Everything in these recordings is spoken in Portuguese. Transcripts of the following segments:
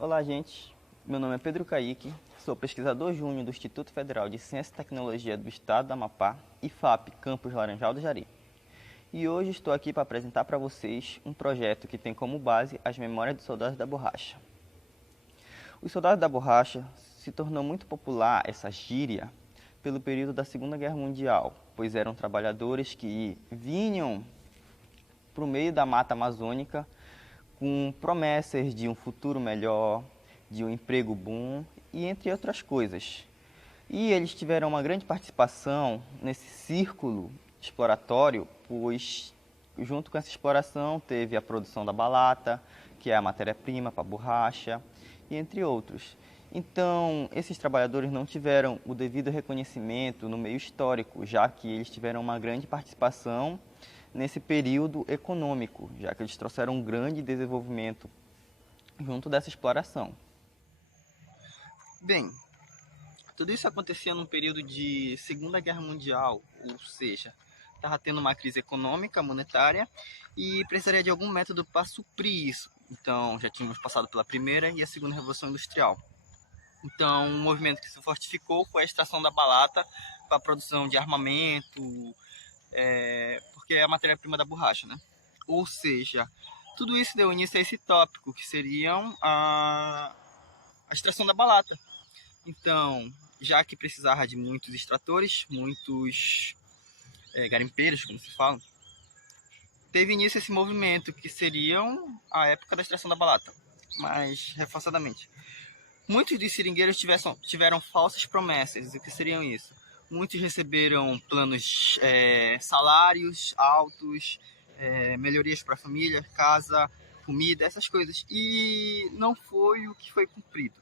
Olá, gente. Meu nome é Pedro Caíque, sou pesquisador júnior do Instituto Federal de Ciência e Tecnologia do Estado do Amapá, IFAP, Campus Laranjal do Jari. E hoje estou aqui para apresentar para vocês um projeto que tem como base as memórias dos soldados da borracha. Os soldados da borracha se tornou muito popular essa gíria pelo período da Segunda Guerra Mundial, pois eram trabalhadores que vinham para o meio da mata amazônica com promessas de um futuro melhor, de um emprego bom e entre outras coisas. E eles tiveram uma grande participação nesse círculo exploratório, pois junto com essa exploração teve a produção da balata, que é a matéria-prima para a borracha, e entre outros. Então, esses trabalhadores não tiveram o devido reconhecimento no meio histórico, já que eles tiveram uma grande participação nesse período econômico, já que eles trouxeram um grande desenvolvimento junto dessa exploração. Bem, tudo isso acontecia num período de Segunda Guerra Mundial, ou seja, estava tendo uma crise econômica, monetária, e precisaria de algum método para suprir isso. Então, já tínhamos passado pela Primeira e a Segunda Revolução Industrial. Então, um movimento que se fortificou foi a extração da balata para a produção de armamento, porque é a matéria-prima da borracha, né? Ou seja, tudo isso deu início a esse tópico, que seriam a extração da balata. Então, já que precisava de muitos extratores, muitos garimpeiros, como se fala, teve início esse movimento, que seriam a época da extração da balata, mais reforçadamente. Muitos dos seringueiros tiveram falsas promessas. O que seriam isso? Muitos receberam planos, salários altos, melhorias para a família, casa, comida, essas coisas. E não foi o que foi cumprido.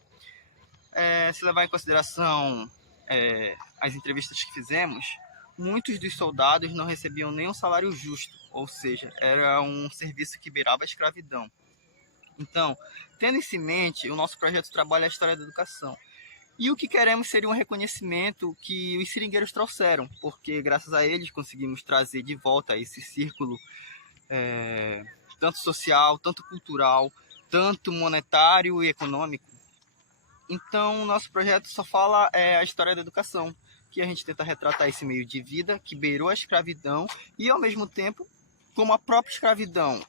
Se levar em consideração as entrevistas que fizemos, muitos dos soldados não recebiam nenhum salário justo, ou seja, era um serviço que beirava a escravidão. Então, tendo isso em mente, o nosso projeto trabalha a história da educação. E o que queremos seria um reconhecimento que os seringueiros trouxeram, porque graças a eles conseguimos trazer de volta esse círculo, tanto social, tanto cultural, tanto monetário e econômico. Então, o nosso projeto só fala a história da educação, que a gente tenta retratar esse meio de vida que beirou a escravidão e, ao mesmo tempo, como a própria escravidão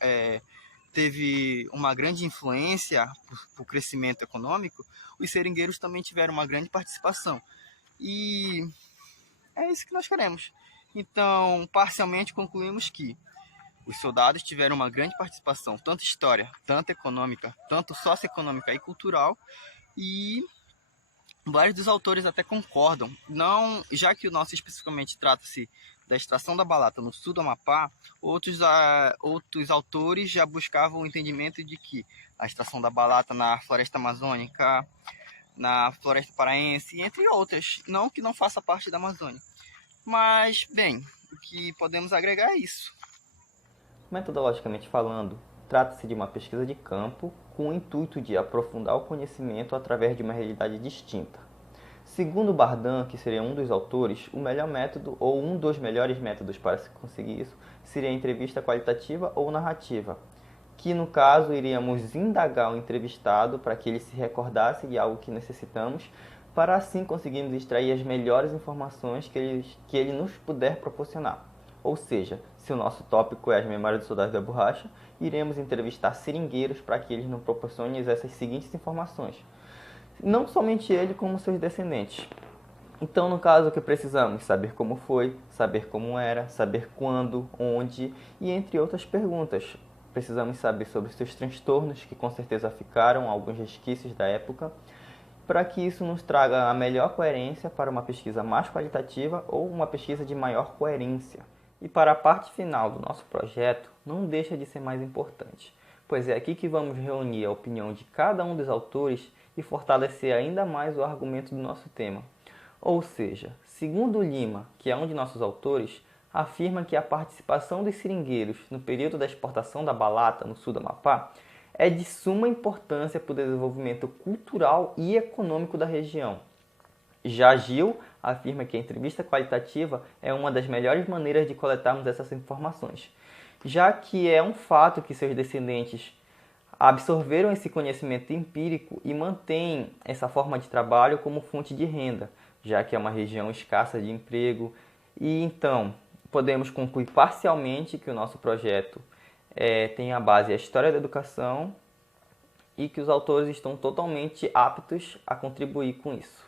teve uma grande influência para o crescimento econômico, os seringueiros também tiveram uma grande participação. E é isso que nós queremos. Então, parcialmente concluímos que os soldados tiveram uma grande participação, tanto história, tanto econômica, tanto socioeconômica e cultural, e vários dos autores até concordam, não, já que o nosso especificamente trata-se da extração da balata no sul do Amapá, outros autores já buscavam o entendimento de que a extração da balata na floresta amazônica, na floresta paraense, entre outras, não que não faça parte da Amazônia. Mas, bem, o que podemos agregar é isso. Metodologicamente falando, trata-se de uma pesquisa de campo com o intuito de aprofundar o conhecimento através de uma realidade distinta. Segundo Bardan, que seria um dos autores, o melhor método ou um dos melhores métodos para se conseguir isso seria a entrevista qualitativa ou narrativa, que no caso iríamos indagar o entrevistado para que ele se recordasse de algo que necessitamos, para assim conseguirmos extrair as melhores informações que ele nos puder proporcionar. Ou seja, se o nosso tópico é as memórias dos soldados da borracha, iremos entrevistar seringueiros para que eles nos proporcionem essas seguintes informações. Não somente ele, como seus descendentes. Então, no caso, o que precisamos? Saber como foi, saber como era, saber quando, onde e entre outras perguntas. Precisamos saber sobre seus transtornos, que com certeza ficaram alguns resquícios da época, para que isso nos traga a melhor coerência para uma pesquisa mais qualitativa ou uma pesquisa de maior coerência. E para a parte final do nosso projeto, não deixa de ser mais importante, pois é aqui que vamos reunir a opinião de cada um dos autores e fortalecer ainda mais o argumento do nosso tema. Ou seja, segundo Lima, que é um de nossos autores, afirma que a participação dos seringueiros no período da exportação da balata no sul do Amapá é de suma importância para o desenvolvimento cultural e econômico da região. Já Gil afirma que a entrevista qualitativa é uma das melhores maneiras de coletarmos essas informações, já que é um fato que seus descendentes absorveram esse conhecimento empírico e mantêm essa forma de trabalho como fonte de renda, já que é uma região escassa de emprego. E então, podemos concluir parcialmente que o nosso projeto tem a base a história da educação e que os autores estão totalmente aptos a contribuir com isso.